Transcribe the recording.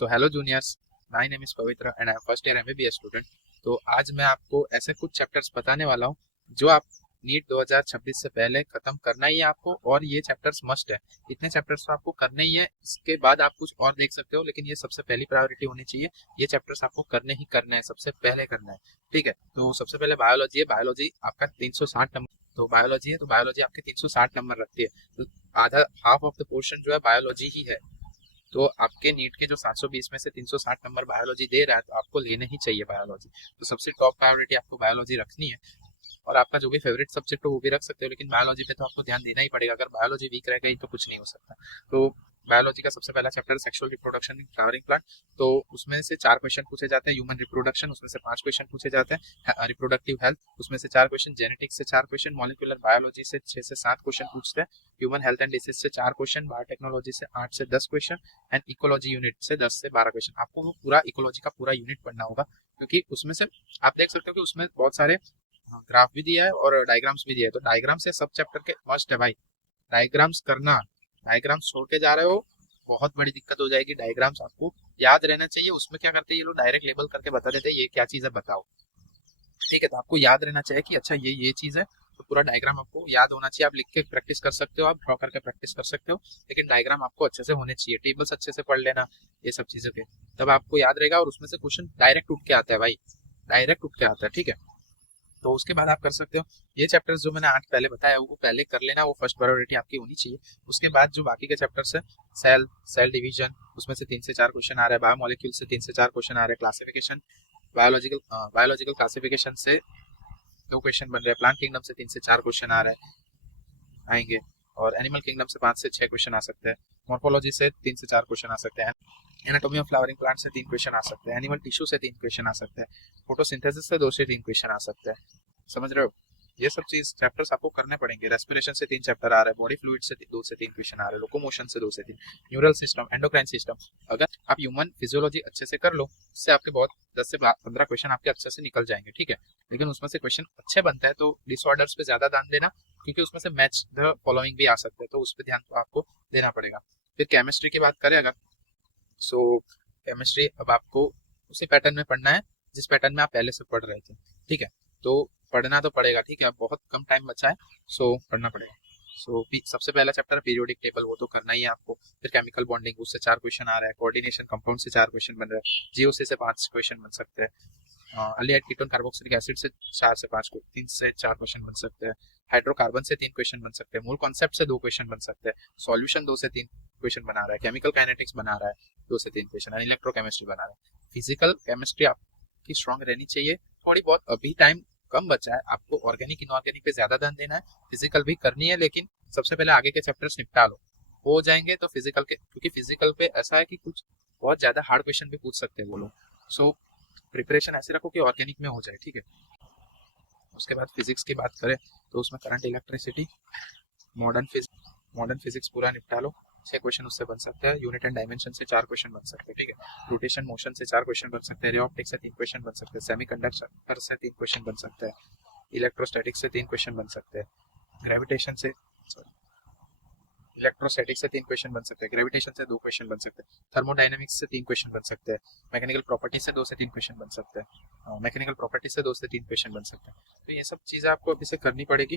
So hello juniors, my name is Pavitra and I am first year MBBS student. तो आज मैं आपको ऐसे कुछ चैप्टर्स बताने वाला हूँ जो आप नीट 2026 से पहले खत्म करना ही है आपको, और ये चैप्टर्स मस्ट है। इतने चैप्टर्स तो आपको करने ही है, इसके बाद आप कुछ और देख सकते हो, लेकिन ये सबसे पहली प्रायोरिटी होनी चाहिए। ये चैप्टर्स आपको करने ही करने हैं, सबसे पहले करना है। ठीक है, तो सबसे पहले बायोलॉजी है। बायोलॉजी आपका 360 नंबर, तो बायोलॉजी है तो बायोलॉजी आपके 360 नंबर रखती है। तो आधा हाफ ऑफ द पोर्शन जो है बायोलॉजी ही है। तो आपके नीट के जो 720 में से 360 नंबर बायोलॉजी दे रहा है, तो आपको लेने ही चाहिए बायोलॉजी। तो सबसे टॉप प्रायोरिटी आपको बायोलॉजी रखनी है, और आपका जो भी फेवरेट सब्जेक्ट हो वो भी रख सकते हो, लेकिन बायोलॉजी पे तो आपको ध्यान देना ही पड़ेगा। अगर बायोलॉजी वीक रह गई तो कुछ नहीं हो सकता। तो बायोलॉजी का सबसे पहला chapter sexual reproduction in flowering plant. तो उसमें से 4 क्वेश्चन पूछे जाते हैं। ह्यूमन रिप्रोडक्शन, उसमें से 5 क्वेश्चन पूछे जाते हैं। रिप्रोडक्टिव हेल्थ, उसमें से 4 क्वेश्चन। जेनेटिक्स से 4 क्वेश्चन। मॉलिक्यूलर बायोलॉजी से 6 से 7 क्वेश्चन पूछते हैं। ह्यूमन हेल्थ एंड डिसीज से 4 क्वेश्चन। बायोटेक्नोलॉजी से 8 से 10 क्वेश्चन। एंड इकोलॉजी यूनिट से 10 से 12 क्वेश्चन। आपको वो पूरा इकोलॉजी का पूरा यूनिट पढ़ना होगा, क्योंकि उसमें से आप देख सकते हो कि उसमें बहुत सारे ग्राफ भी दिया है और डायग्राम्स भी दिया है। तो डायग्राम से सब चैप्टर के मस्ट है भाई, डायग्राम्स करना। डायग्राम्स छोड़ के जा रहे हो, बहुत बड़ी दिक्कत हो जाएगी। डायग्राम्स आपको याद रहना चाहिए। उसमें क्या करते हैं ये लोग, डायरेक्ट लेबल करके बता देते हैं ये क्या चीज है बताओ। ठीक है, तो आपको याद रहना चाहिए कि अच्छा ये चीज है। तो पूरा डायग्राम आपको याद होना चाहिए। आप लिख के प्रैक्टिस कर सकते हो, आप ड्रॉ करके प्रैक्टिस कर सकते हो, लेकिन डायग्राम आपको अच्छे से होने चाहिए। टेबल्स अच्छे से पढ़ लेना, ये सब चीजों के, तब आपको याद रहेगा। और उसमें से क्वेश्चन डायरेक्ट उठ के आता है भाई, डायरेक्ट उठ के आता है। ठीक है, तो उसके बाद आप कर सकते हो ये चैप्टर्स जो मैंने आज पहले बताया वो पहले कर लेना, वो फर्स्ट प्रायोरिटी आपकी होनी चाहिए। उसके बाद जो बाकी के चैप्टर्स है, सेल सेल डिवीजन, उसमें से 3 से 4 क्वेश्चन आ रहा है। बायोमोलिक्यूल से 3 से 4 क्वेश्चन आ रहे हैं। क्लासिफिकेशन, बायोलॉजिकल बायोलॉजिकल क्लासिफिकेशन से 2 क्वेश्चन बन रहे हैं। प्लांट किंगडम से 3 से 4 क्वेश्चन आ रहे हैं, आएंगे। और एनिमल किंगडम से 5 से 6 क्वेश्चन आ सकते हैं। मॉर्फोलॉजी से 3 से 4 क्वेश्चन आ सकते हैं। एनाटॉमी ऑफ फ्लावरिंग प्लांट से 3 क्वेश्चन आ सकते हैं। एनिमल टिश्यू से 3 क्वेश्चन आ सकते हैं। फोटोसिंथेसिस से 2 से 3 क्वेश्चन आ सकते हैं। समझ रहे हो? ये सब चीज चैप्टर्स आपको करने पड़ेंगे। रेस्पिरेशन से 3 चैप्टर आ रहे हैं। बॉडी फ्लूइड से 2 से 3 क्वेश्चन आ रहे हैं। लोकोमोशन से 2 से 3। Neural system, endocrine system. अगर आप ह्यूमन फिजियोलॉजी अच्छे से कर लो, इससे आपके बहुत 10 से 15 क्वेश्चन आपके अच्छे से निकल जाएंगे। ठीक है, लेकिन उसमें से क्वेश्चन अच्छे बनता है तो डिसऑर्डर्स पे ज्यादा ध्यान देना, क्योंकि उसमें से मैच द फॉलोइंग भी आ सकते हैं, तो उस पर ध्यान तो आपको देना पड़ेगा। फिर केमिस्ट्री की बात करें अगर, सो केमिस्ट्री अब आपको उसी पैटर्न में पढ़ना है जिस पैटर्न में आप पहले से पढ़ रहे थे। ठीक है, तो पढ़ना तो पड़ेगा। ठीक है, अब बहुत कम टाइम बचा है, सो पढ़ना पड़ेगा। सबसे पहला चैप्टर पीरियोडिक टेबल, वो तो करना ही है आपको। फिर केमिकल बॉन्डिंग, उससे 4 क्वेश्चन आ रहा है। कोऑर्डिनेशन, कंपाउंड से 4 क्वेश्चन बन रहा है। जीओसी से 5 क्वेश्चन बन सकते हैं। अल्डिहाइड कीटोन कार्बोक्सिलिक एसिड से 4 से 5 3 से 4 क्वेश्चन बन सकते हैं। हाइड्रोकार्बन से 3 क्वेश्चन बन सकते हैं। मूल कॉन्सेप्ट से 2 क्वेश्चन बन सकते हैं। सॉल्यूशन 2 से 3 क्वेश्चन बना रहा है। केमिकल काइनेटिक्स बना रहा है 2 से 3 क्वेश्चन। इलेक्ट्रोकेमिस्ट्री बना रहा है। फिजिकल केमिस्ट्री आपकी स्ट्रांग रहनी चाहिए थोड़ी बहुत। अभी टाइम कम बचा है, आपको ऑर्गेनिक इनऑर्गेनिक पे ज्यादा ध्यान देना है। फिजिकल भी करनी है, लेकिन सबसे पहले आगे के चैप्टर्स निपटा लो, हो जाएंगे तो फिजिकल के, क्योंकि फिजिकल पे ऐसा है कि कुछ बहुत ज्यादा हार्ड क्वेश्चन भी पूछ सकते हैं वो लोग। सो प्रिपरेशन ऐसे रखो कि ऑर्गेनिक में हो जाए। ठीक है, उसके बाद फिजिक्स की बात करें तो उसमें करंट, इलेक्ट्रिसिटी, मॉडर्न फिजिक्स पूरा निपटा लो। 6 क्वेश्चन उससे बन सकते हैं। यूनिट एंड डायमेंशन से 4 क्वेश्चन बन सकते हैं। ठीक है, रोटेशन मोशन से 4 क्वेश्चन बन सकते हैं। रे ऑप्टिक्स से 3 क्वेश्चन बन सकते हैं। सेमीकंडक्टर से 3 क्वेश्चन बन सकते हैं। इलेक्ट्रोस्टैटिक्स से 3 क्वेश्चन बन सकते हैं। ग्रेविटेशन से, इलेक्ट्रोस्टैटिक से 3 क्वेश्चन बन सकते हैं। ग्रेविटेशन से 2 क्वेश्चन बन सकते हैं। थर्मोडायनेमिक्स से 3 क्वेश्चन बन सकते हैं। मैकेनिकल प्रॉपर्टी से 2 से 3 क्वेश्चन बन सकते हैं। मैकेनिकल प्रॉपर्टी से 2 से 3 क्वेश्चन बन सकते हैं। तो ये सब चीजें आपको अभी से करनी पड़ेगी।